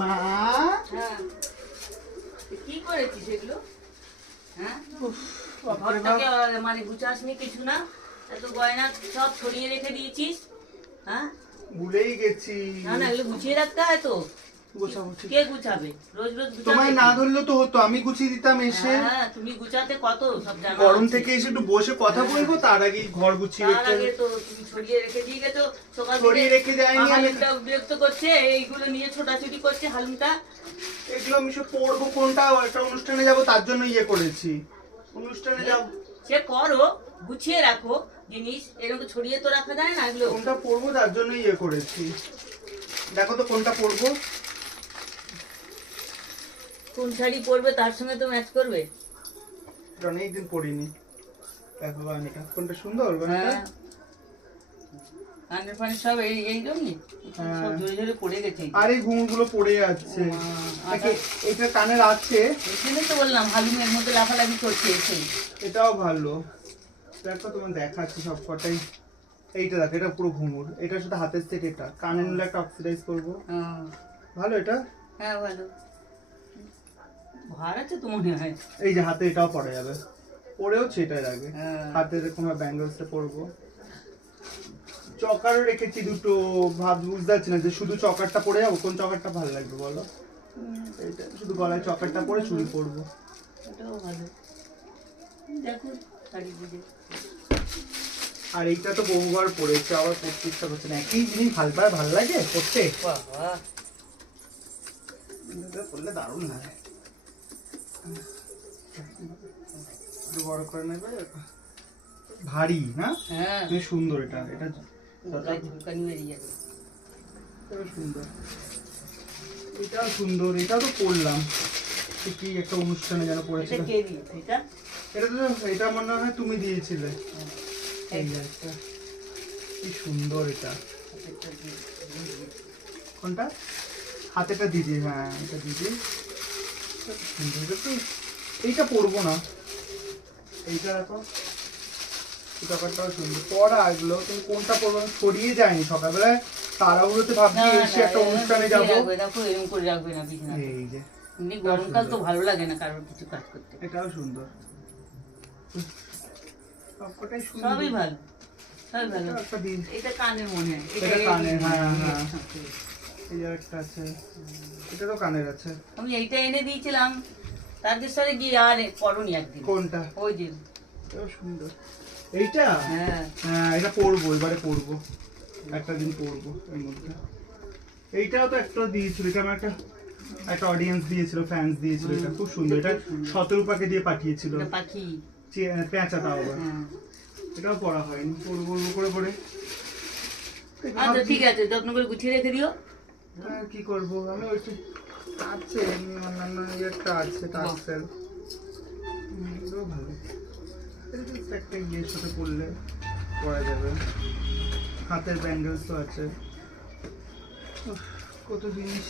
মা হ্যাঁ কি করেছিস এগুলো? হ্যাঁ বাপরে বাপ। ঘরটাকে মানে গুছাসনি কিছু না, এত গয়না সব ছড়িয়ে রেখে দিয়েছিস। হ্যাঁ ভুলেই গেছি। না না, এগুলো গুছিয়ে রাখতে হয় তো। গোছাবো ঠিক। কে গুছাবে? রোজ রোজ গুছাবে তোমায় কে? না ধরলেও তো হতো, আমি গুছিয়ে দিতাম এসে। হ্যাঁ তুমি গুছাতে কত সব জানা গরম আছে। থেকে এসে একটু বসে কথা বলবো, তার আগে ঘর গুছিয়ে তার রেখে। আগে তো তুমি ছড়িয়ে রেখে দিয়ে গেছো। সকাল ছড়িয়ে থেকে রেখে যাইনি আমি। হালুমটা বিরক্ত করছে, এইগুলো নিয়ে ছোটাছুটি করছে হালুমটা। এগুলো আমি সব পড়বো কোনটা, একটা অনুষ্ঠানে যাব তার জন্য ইয়ে করেছি। অনুষ্ঠানে যাব, সে করো, গুছিয়ে রাখো জিনিস, এরকম তো ছড়িয়ে তো রাখা যায় না এগুলো। কোনটা পড়বো তার জন্য ইয়ে করেছি। দেখো তো কোনটা পড়বো। কোন শাড়ি পরবে তার সঙ্গে তো ম্যাচ করবে। অনেকদিন পড়িনি। দেখো গানটা কোনটা সুন্দর গানটা। হ্যাঁ কানের ফানের সব এই জন্যই সব ঝরে ঝরে পড়ে গেছে। আর এই ঘুমগুলো পড়ে যাচ্ছে। এটা কানের আছে। এখানে তো বললাম হালুমের মধ্যে লাফালাফি করছে এসে। এটাও ভালো। দেখো তোমার দেখাচ্ছি সব কটাই। এইটা দেখো, এটা পুরো ঘুঙুর। এটা শুধু হাতের সেট। এটা কানে নিলে একটা অক্সিডাইজ করবো। ভালো এটা। হ্যাঁ ভালো ভার আছে তো মনে হয়। এই যে হাতে এটাও পরা যাবে, পরেও সেটাই লাগে। হ্যাঁ। হাতে এরকম ব্যাঙ্গলসে পরবো। চকারও রেখেছি দুটো। বুঝতে পারছি না যে শুধু চকারটা পরে যাবো, কোন চকারটা ভালো লাগবে বলো। এইটা শুধু গলায় চকারটা পরে চুড়ি পরবো। এটাও ভালো। দেখো শাড়ি বুঝে। আর এইটা তো বহুবার পরেছে, আবার পরতে ইচ্ছা করছে না। একই জিনিস ভালো লাগে পরতে। বাবা এটা পরলে দারুণ লাগে। একটু বড় করে নেবে। ভারী না? হ্যাঁ বেশ সুন্দর এটা। এটা গলায় ঝুলকানি বেরিয়ে যাবে। এটাও সুন্দর। এটাও সুন্দর। এটাও তো পরলাম কি একটা অনুষ্ঠানে যেন এটা পড়েছিল। কে দিয়েছে এটা? এটা তো, এটা মনে হয় তুমি দিয়েছিলে। এই একটা কি সুন্দর এটা। কোনটা? হাতেটা দিদি। হ্যাঁ এটা দিদি। সুন্দর। এটা তো এইটা পরবো না। এইটা দেখো, এই ব্যাপারটাও সুন্দর। পরা এগুলো তুমি কোনটা পরবো আমি ছড়িয়ে যায়নি। সকালবেলায় তাড়াহুড়োতে ভাবছি এসে একটা অনুষ্ঠানে যাবো। দেখো এরকম করে রাখবে না বিছানা। এই যে এমনি গরমকাল তো ভালো লাগে না কারোর কিছু কাজ করতে। এটাও সুন্দর। সবকটাই সুন্দর। সবই ভালো, সবই ভালো। এটাও একটা দিন। এটা কানের মনে হয়। এটা কানের। হ্যাঁ হ্যাঁ। এই যে একটা আছে। এটারও কানের আছে। আমি এইটা এনে দিয়েছিলাম তাদের সাথে গিয়ে, আর পরনি একদিন। কোনটা? ওই দিন। এটাও সুন্দর। এইটা হ্যাঁ হ্যাঁ, এটা পরবো, এবারে পরবো। একটা দিন পরবো এর মধ্যে। এইটাও তো একটা দিয়েছিল। এটা আমার একটা অডিয়েন্স দিয়েছিল, ফ্যান্স দিয়েছিল। এটা খুব সুন্দর। এটা শতরূপাকে দিয়ে পাঠিয়েছিল। এটা পাখি। পেঁচা তাও আবার। হ্যাঁ এটাও পড়া হয়নি। পরবো করে পরে। আচ্ছা ঠিক আছে, যত্ন করে গুছিয়ে রেখে দিও। আর কি করবো আমি। ওইটা আছে এমনি অন্যান্য একটা আছে টার্সেল। এগুলো ভালো। এটা just একটা ইয়ের সাথে পরলে পরা যাবে। হাতের ব্যাঙ্গেলস তো আছে। উফ, কত জিনিস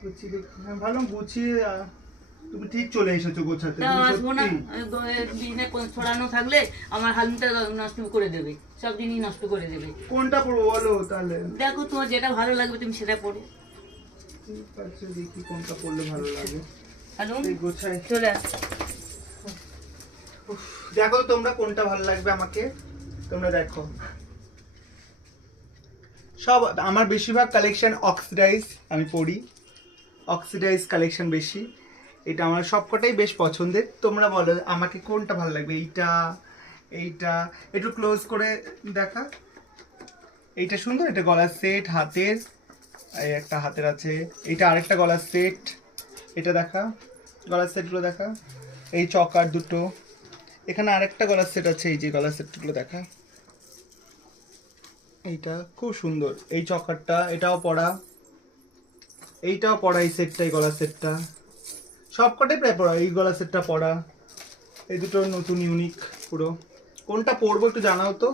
গুছিয়ে ভালো গুছিয়ে। তুমি ঠিক চলে এসেছো গোছাতে। তা তুমি আসবো না, সত্যি। বিছানে ছড়ানো থাকলে আমার হালুমটা নষ্ট করে দেবে, সব জিনিস নষ্ট করে দেবে। কোনটা পরবো বলো তাহলে। দেখো তোমার যেটা ভালো লাগবে তুমি সেটা পড়ো। ঠিক আছে, দেখি কোনটা পরলে ভালো লাগে। হালুম এই গোছাই। চলে আস। উফ, দেখো তো তোমরা কোনটা ভালো লাগবে আমাকে। তোমরা দেখো। সব আমার বেশিরভাগ কালেকশন অক্সিডাইজ আমি পড়ি। অক্সিডাইজ কালেকশন বেশি। এটা আমার সবকটাই বেশ পছন্দের। তোমরা বলো আমাকে কোনটা ভালো লাগবে। এইটা, এইটা একটু ক্লোজ করে দেখা। এইটা সুন্দর। এটা গলার সেট, হাতের। এই একটা হাতের আছে। এইটা আরেকটা গলার সেট। এটা দেখা, গলার সেটগুলো দেখা। এই চকার দুটো। এখানে আরেকটা গলার সেট আছে। এই যে গলার সেটগুলো দেখা। এইটা খুব সুন্দর। এই চকারটা এটাও পড়া। এইটাও পড়া। এই সেটটাই গলার সেটটা সবকটাই প্রায় পড়া। এই গলার সেটটা পড়া। এই দুটো নতুন ইউনিক পুরো। কোনটা পরবো একটু জানাও তো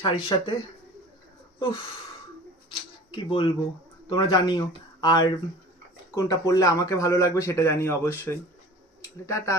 শাড়ির সাথে। উফ কি বলবো, তোমরা জানিও। আর কোনটা পরলে আমাকে ভালো লাগবে সেটা জানিও অবশ্যই। টাটা।